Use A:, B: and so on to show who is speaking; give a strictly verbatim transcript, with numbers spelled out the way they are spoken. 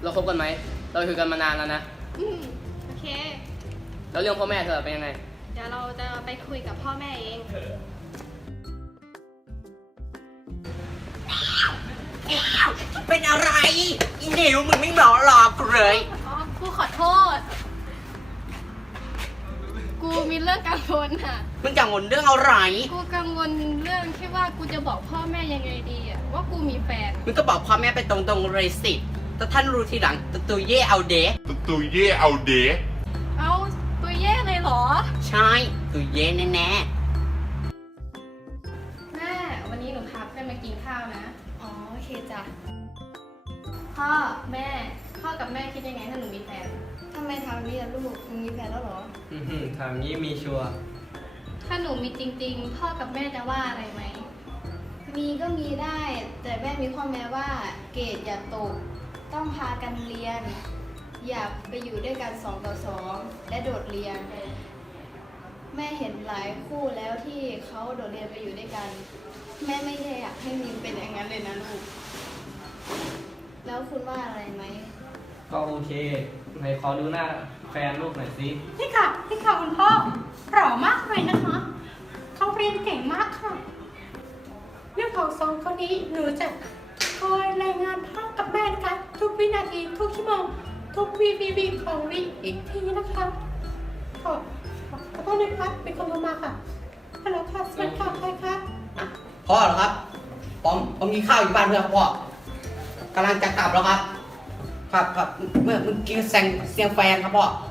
A: เราคบกันไหมเราคุยกันมานานแล้วนะ
B: อืมโอเค
A: แล้วเรื่องพ่อแม่เธอเป็นยังไง
B: เดี๋ยวเราจะไปคุยกับพ่อแม่เอง
C: เป็นอะไรอีนิวมึงไม่บอกหลอกกูเลย
B: อ๋อ กูขอโทษ กูมีเรื่องกังวลอ่ะ
C: มึงกังวลเรื่องอะไร
B: กูกังวลเรื่องที่ว่ากูจะบอกพ่อแม่ยังไงดีอ่ะว่ากูมีแฟน
C: มึงก็บอกพ่อแม่ไปตรงๆเลยสิแต่ท่านรู้ทีหลังตะตุยเย่เอาเดะ
D: ตุยเย่เอาเดะ
B: เอาตัวแย่เลยเหรอ
C: ใช่ตุยเย่แน่
B: แม่ วันนี้หนูพาเพื่อนมากินข้าวนะ
E: อ๋อโอเคจ้ะ
B: พ่อ แม่ พ่อกับแม่คิดยังไงถ้าหนูมีแฟน
E: ทำไมทำนี้ล่ะลูกมึงมีแฟนแล้วเหรอ
A: อือหือถามงี้มีชัวร์
B: ถ้าหนูมีจริงๆ พ่อกับแม่จะว่าอะไรไหม
E: มีก็มีได้ แต่แม่มีข้อแม้ว่า เกรดอย่าตก ต้องพากันเรียน อย่าไปอยู่ด้วยกันสองต่อสองและโดดเรียน แม่เห็นหลายคู่แล้วที่เขาโดดเรียนไปอยู่ด้วยกัน แม่ไม่ได้อยากให้มีนเป็นอย่างนั้นเลยนะลูก แล้วคุณว่าอะไรไหม
A: ก็โอเคไหนขอดูหน้าแฟนลูกหน่อยสิ
F: นี่ค่ะนี่ค่ะคุณพ่อหล่อมากเลยนะคะเขาเรียนเก่งมากค่ะเรื่องของสองคนนี้หนูจะคอยรายงานพ่อกับแม่นะคะทุกวินาทีทุกชั่วโมงทุกวีวีวีของวิอีกทีนะคะขอขอขอโทษนะคะเป็นคนโทรมาค่ะฮัลโหลค่ะสวัสดีค่ะใครคะ
C: ๆพ่อเหรอครับผมผมกินข้าวอยู่บ้านเพื่อนครับพ่อกำลังจะกลับแล้วครับ ครับครับเมื่อเมื่อกี้เสียงเสียงแฟนครับพ่อ